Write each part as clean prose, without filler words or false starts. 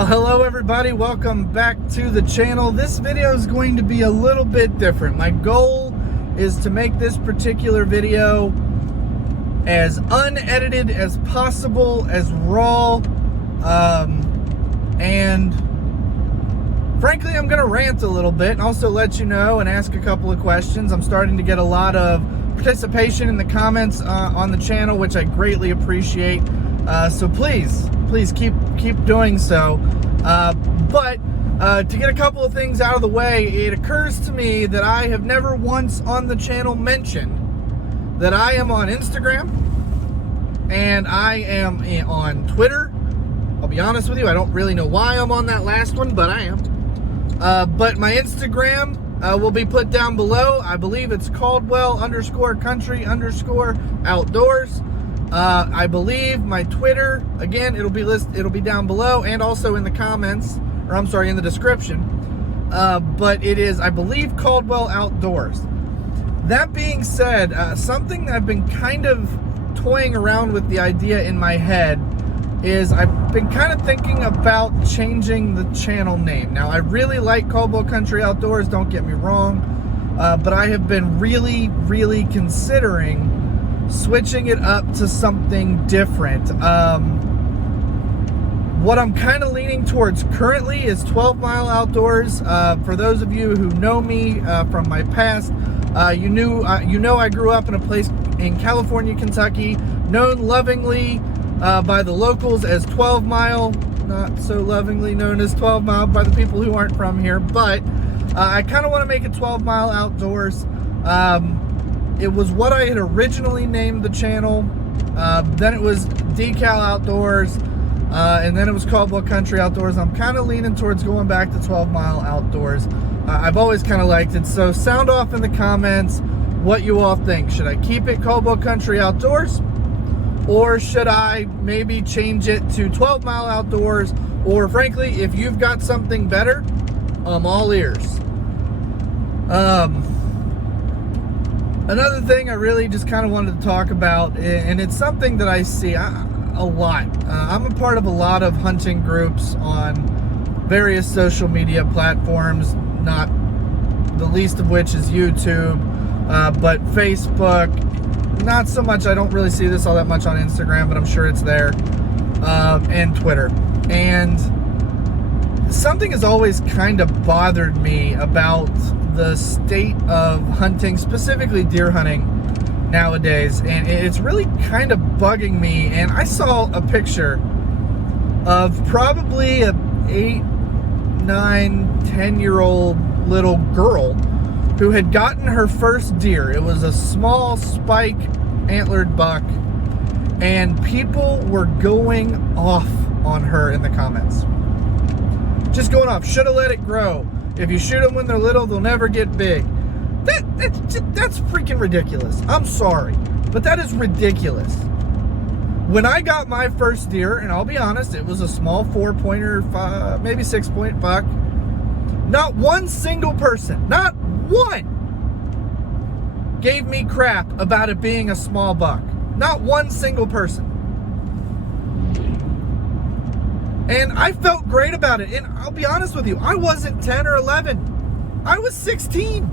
Well, hello everybody, welcome back to the channel. This video is going to be a little bit different. My goal is to make this particular video as unedited as possible, as raw, and frankly, I'm going to rant a little bit and also let you know and ask a couple of questions. I'm starting to get a lot of participation in the comments on the channel, which I greatly appreciate. So please keep doing so. But to get a couple of things out of the way, it occurs to me that I have never once on the channel mentioned that I am on Instagram and I am on Twitter. I'll be honest with you, I don't really know why I'm on that last one, but I am. But my Instagram will be put down below. I believe it's Caldwell_country_outdoors. I believe my Twitter, again, it'll be down below and also in the comments, or I'm sorry, in the description. But it is, I believe, Caldwell Outdoors. That being said, something I've been kind of toying around with the idea in my head is I've been kind of thinking about changing the channel name. Now, I really like Caldwell Country Outdoors, don't get me wrong, but I have been really considering switching it up to something different. What I'm kind of leaning towards currently is 12 Mile Outdoors. For those of you who know me from my past, you know I grew up in a place in California, Kentucky, known lovingly by the locals as 12 Mile, not so lovingly known as 12 Mile by the people who aren't from here, but I kind of want to make it 12 Mile Outdoors. It was what I had originally named the channel. Then it was Decal Outdoors, and then it was Caldwell Country Outdoors. I'm kind of leaning towards going back to 12 Mile Outdoors. I've always kind of liked it, so sound off in the comments what you all think. Should I keep it Caldwell Country Outdoors? Or should I maybe change it to 12 Mile Outdoors? Or frankly, if you've got something better, I'm all ears. Another thing I really just kind of wanted to talk about, and it's something that I see a lot. I'm a part of a lot of hunting groups on various social media platforms, not the least of which is YouTube, but Facebook. Not so much, I don't really see this all that much on Instagram, but I'm sure it's there, and Twitter. And something has always kind of bothered me about the state of hunting, specifically deer hunting nowadays, and it's really kind of bugging me. And I saw a picture of probably a 8, 9, 10-year-old little girl who had gotten her first deer. It was a small spike antlered buck, and people were going off on her in the comments. Just going off. Should have let it grow. If you shoot them when they're little, they'll never get big. That's freaking ridiculous. I'm sorry, but that is ridiculous. When I got my first deer, and I'll be honest, it was a small 4-pointer, maybe 6-point buck. Not one single person, not one, gave me crap about it being a small buck. Not one single person. And I felt great about it. And I'll be honest with you, I wasn't 10 or 11. I was 16.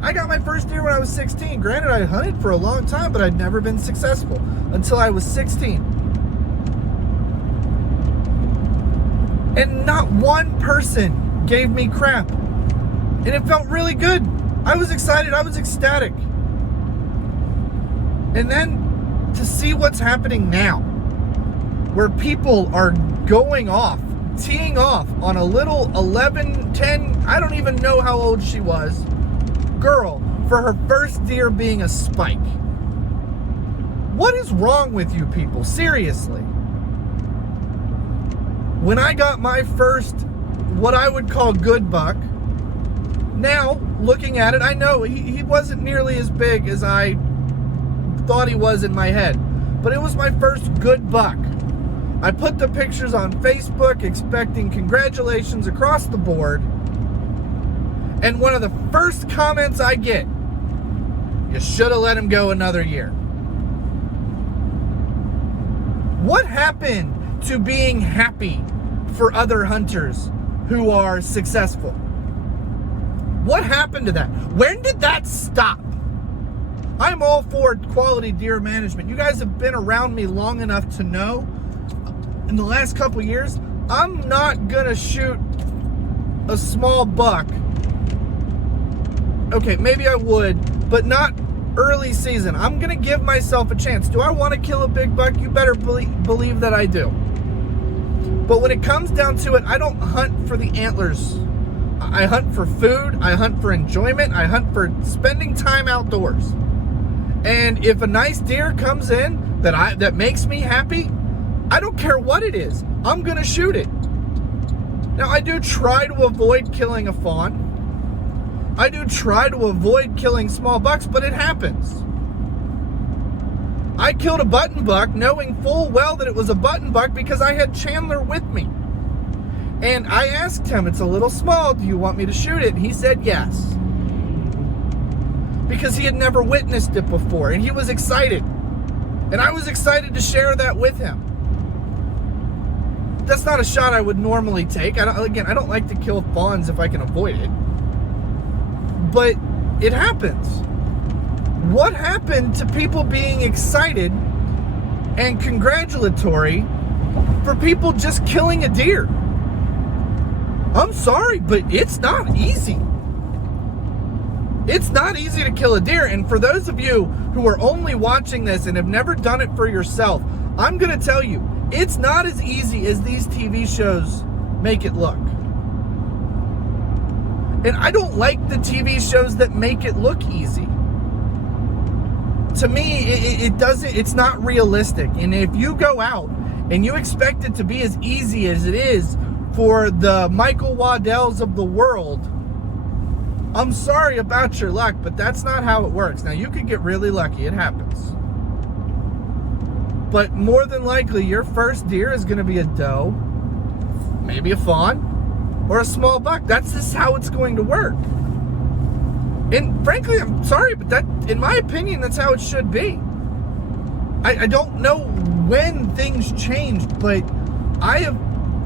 I got my first deer when I was 16. Granted, I hunted for a long time, but I'd never been successful until I was 16. And not one person gave me crap. And it felt really good. I was excited. I was ecstatic. And then to see what's happening now, where people are going off, teeing off on a little 11, 10, I don't even know how old she was, girl for her first deer being a spike. What is wrong with you people? Seriously. When I got my first, what I would call good buck, now looking at it, I know he wasn't nearly as big as I thought he was in my head, but it was my first good buck. I put the pictures on Facebook expecting congratulations across the board, and one of the first comments I get, you should have let him go another year. What happened to being happy for other hunters who are successful. What happened to that? When did that stop? I'm all for quality deer management. You guys have been around me long enough to know in the last couple years, I'm not gonna shoot a small buck. Okay, maybe I would, but not early season. I'm gonna give myself a chance. Do I want to kill a big buck? You better believe that I do. But when it comes down to it, I don't hunt for the antlers. I hunt for food, I hunt for enjoyment, I hunt for spending time outdoors. And if a nice deer comes in that makes me happy, I don't care what it is, I'm gonna shoot it. Now, I do try to avoid killing a fawn. I do try to avoid killing small bucks, but it happens. I killed a button buck knowing full well that it was a button buck because I had Chandler with me. And I asked him, it's a little small, do you want me to shoot it? And he said yes. Because he had never witnessed it before, and he was excited. And I was excited to share that with him. That's not a shot I would normally take. I don't like to kill fawns if I can avoid it. But it happens. What happened to people being excited and congratulatory for people just killing a deer? I'm sorry, but it's not easy. It's not easy to kill a deer. And for those of you who are only watching this and have never done it for yourself, I'm going to tell you, it's not as easy as these TV shows make it look. And I don't like the TV shows that make it look easy. To me, it's not realistic. And if you go out and you expect it to be as easy as it is for the Michael Waddells of the world, I'm sorry about your luck, but that's not how it works. Now, you could get really lucky. It happens. But more than likely, your first deer is going to be a doe, maybe a fawn, or a small buck. That's just how it's going to work. And frankly, I'm sorry, but that, in my opinion, that's how it should be. I don't know when things changed, but I have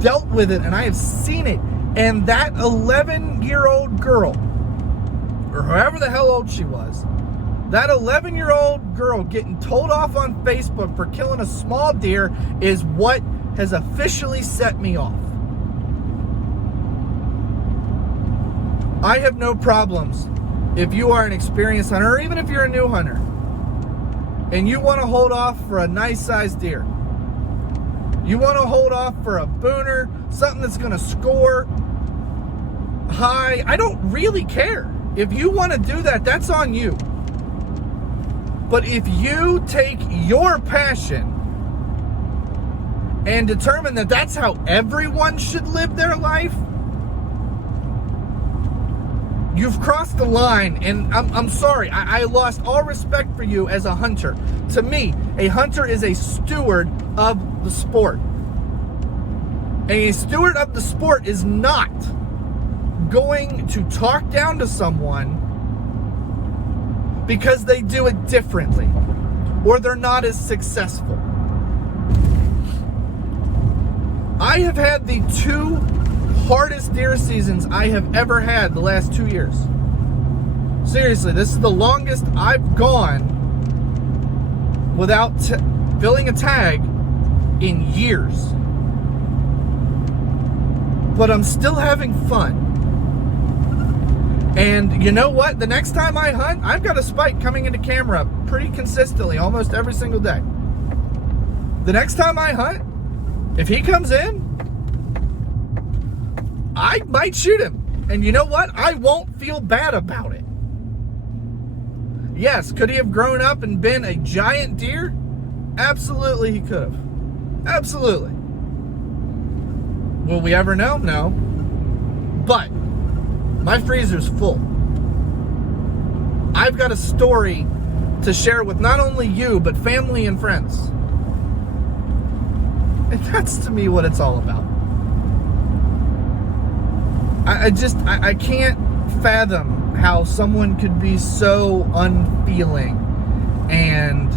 dealt with it and I have seen it. And that 11-year-old girl, or however the hell old she was, that 11-year-old girl getting told off on Facebook for killing a small deer is what has officially set me off. I have no problems if you are an experienced hunter, or even if you're a new hunter, and you want to hold off for a nice-sized deer. You want to hold off for a booner, something that's going to score high. I don't really care. If you want to do that, that's on you. But if you take your passion and determine that that's how everyone should live their life, you've crossed the line, and I'm sorry. I lost all respect for you as a hunter. To me, a hunter is a steward of the sport. And a steward of the sport is not going to talk down to someone because they do it differently or they're not as successful. I have had the 2 hardest deer seasons I have ever had the last 2 years. Seriously, this is the longest I've gone without filling a tag in years. But I'm still having fun. And you know what? The next time I hunt, I've got a spike coming into camera pretty consistently, almost every single day. The next time I hunt, if he comes in, I might shoot him. And you know what? I won't feel bad about it. Yes, could he have grown up and been a giant deer? Absolutely he could have. Absolutely. Will we ever know? No. But my freezer's full. I've got a story to share with not only you, but family and friends. And that's to me what it's all about. I can't fathom how someone could be so unfeeling and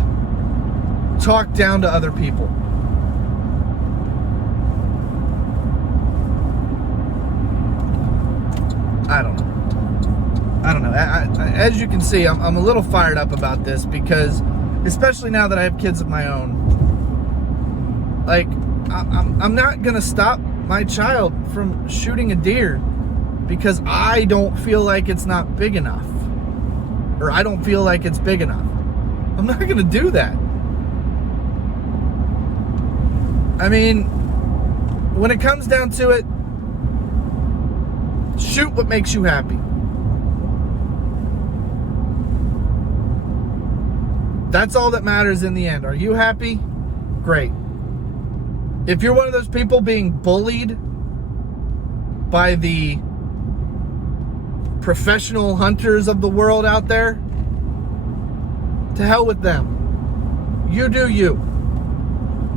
talk down to other people. I don't know. As you can see, I'm a little fired up about this because, especially now that I have kids of my own, like, I'm not going to stop my child from shooting a deer because I don't feel like it's not big enough, or I don't feel like it's big enough. I'm not going to do that. I mean, when it comes down to it, shoot what makes you happy. That's all that matters in the end. Are you happy? Great. If you're one of those people being bullied by the professional hunters of the world out there, to hell with them. You do you.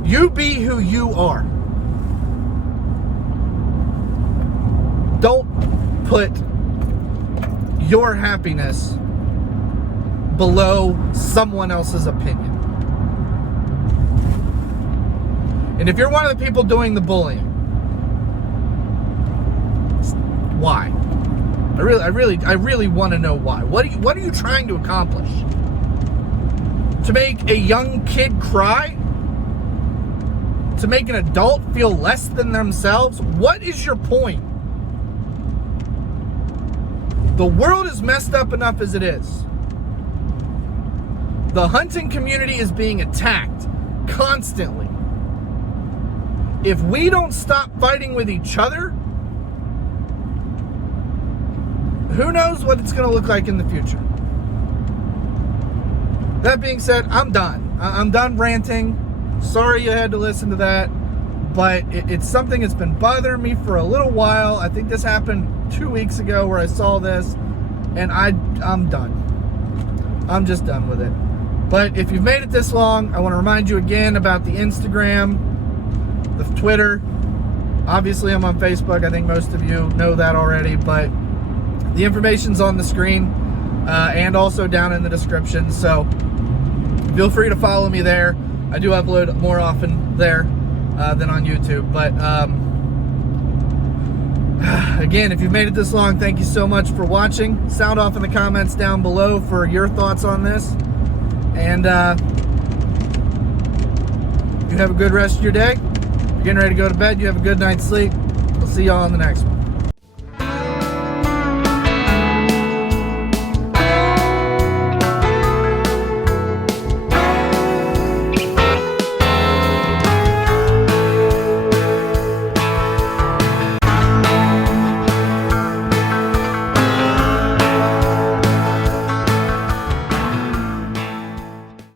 You be who you are. Don't put your happiness below someone else's opinion. And if you're one of the people doing the bullying, why? I really want to know why. What are you trying to accomplish? To make a young kid cry? To make an adult feel less than themselves? What is your point? The world is messed up enough as it is. The hunting community is being attacked constantly. If we don't stop fighting with each other, who knows what it's going to look like in the future. That being said, I'm done. I'm done ranting. Sorry you had to listen to that, but it's something that's been bothering me for a little while. I think this happened 2 weeks ago where I saw this, and I'm done. I'm just done with it. But if you've made it this long, I want to remind you again about the Instagram, the Twitter. Obviously, I'm on Facebook. I think most of you know that already, but the information's on the screen and also down in the description. So feel free to follow me there. I do upload more often there than on YouTube. But again, if you've made it this long, thank you so much for watching. Sound off in the comments down below for your thoughts on this. And you have a good rest of your day. You're getting ready to go to bed. You have a good night's sleep. We'll see y'all on the next one.